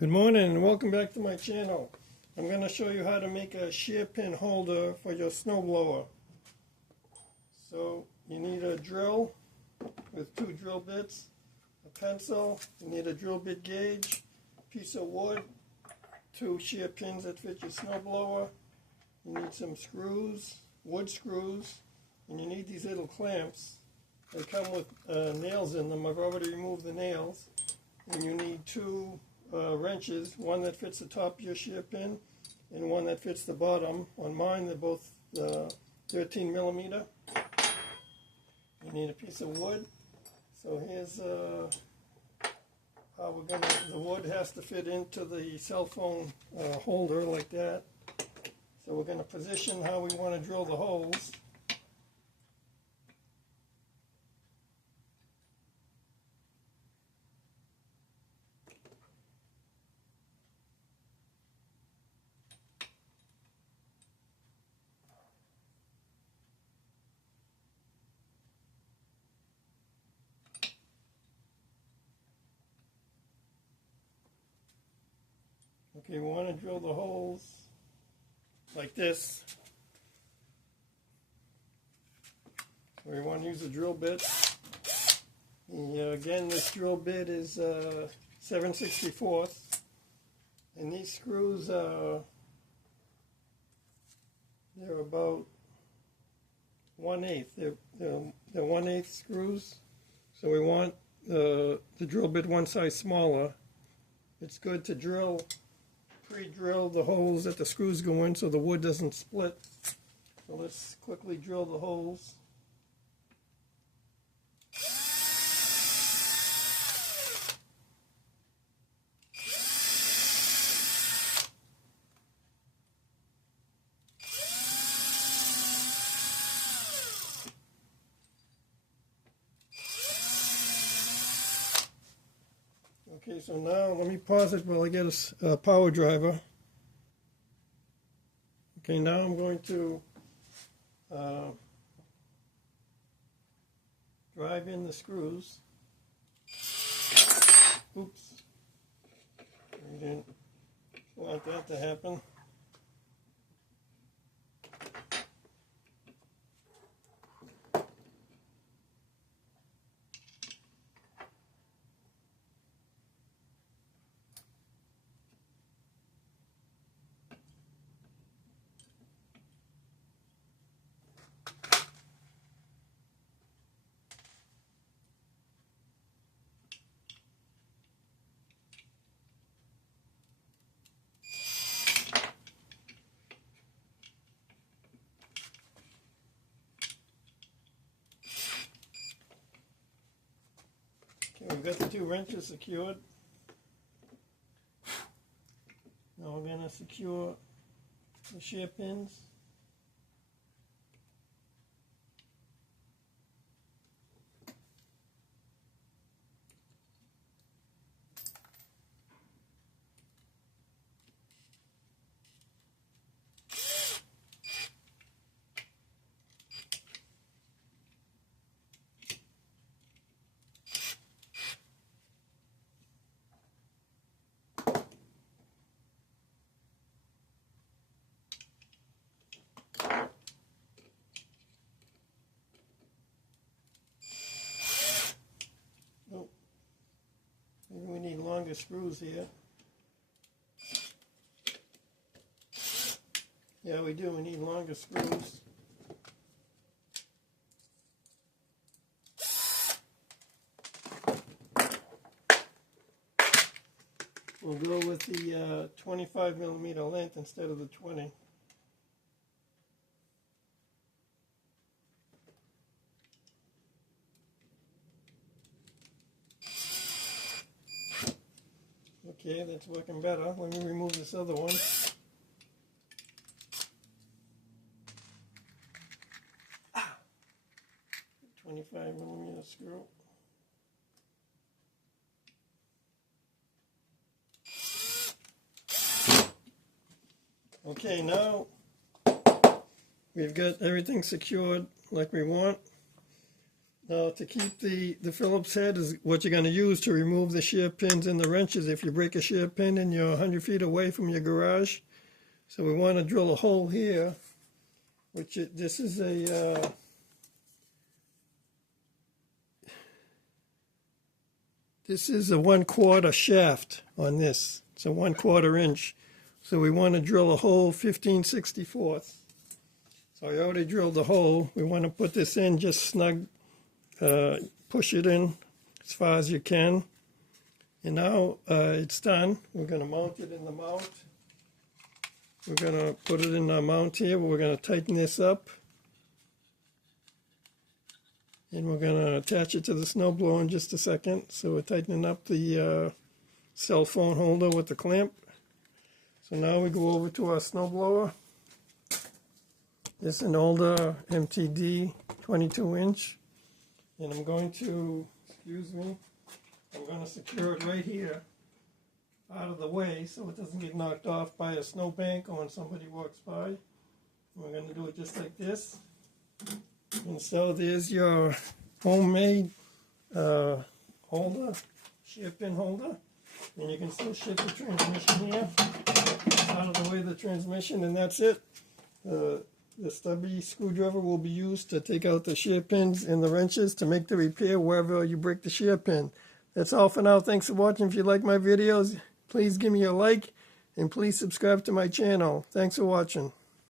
Good morning and welcome back to my channel. I'm going to show you how to make a shear pin holder for your snowblower. So you need a drill with 2 drill bits, a pencil, you need a drill bit gauge, a piece of wood, 2 shear pins that fit your snowblower, you need some screws, wood screws, and you need these little clamps. They come with nails in them. I've already removed the nails. And you need 2 wrenches, one that fits the top of your shear pin and one that fits the bottom. On mine they're both 13 millimeter. You need a piece of wood. So here's how we're going to, the wood has to fit into the cell phone holder like that. So we're going to position how we want to drill the holes. Okay, we want to drill the holes like this. We want to use a drill bit. Again, this drill bit is 7/64, and these screws they're about 1/8. They're 1/8 screws. So we want the drill bit one size smaller. It's good to pre-drill the holes that the screws go in so the wood doesn't split. So let's quickly drill the holes. Okay, so now let me pause it while I get a power driver. Okay, now I'm going to drive in the screws. Oops. We didn't want that to happen. Okay, we've got the 2 wrenches secured. Now we're going to secure the shear pins. Maybe we need longer screws here. Yeah, we do. We need longer screws. We'll go with the 25 millimeter length instead of the 20. Okay, that's working better. Let me remove this other one. Ah! 25 millimeter screw. Okay, now we've got everything secured like we want. Now to keep the Phillips head is what you're going to use to remove the shear pins and the wrenches if you break a shear pin and you're 100 feet away from your garage. So we want to drill a hole here, which this is a this is a 1/4 shaft on this. It's a 1/4 inch. So we want to drill a hole 15/64. So I already drilled the hole. We want to put this in just snug, push it in as far as you can. And now it's done. We're going to mount it in the mount. We're going to put it in our mount here. We're going to tighten this up. And we're going to attach it to the snowblower in just a second. So we're tightening up the cell phone holder with the clamp. So now we go over to our snowblower. This is an older MTD 22 inch. And I'm going to, I'm going to secure it right here out of the way so it doesn't get knocked off by a snowbank or when somebody walks by. We're going to do it just like this. And so there's your homemade holder, shear pin holder. And you can still shift the transmission here out of the way of the transmission, and that's it. The stubby screwdriver will be used to take out the shear pins and the wrenches to make the repair wherever you break the shear pin. That's all for now. Thanks for watching. If you like my videos, please give me a like and please subscribe to my channel. Thanks for watching.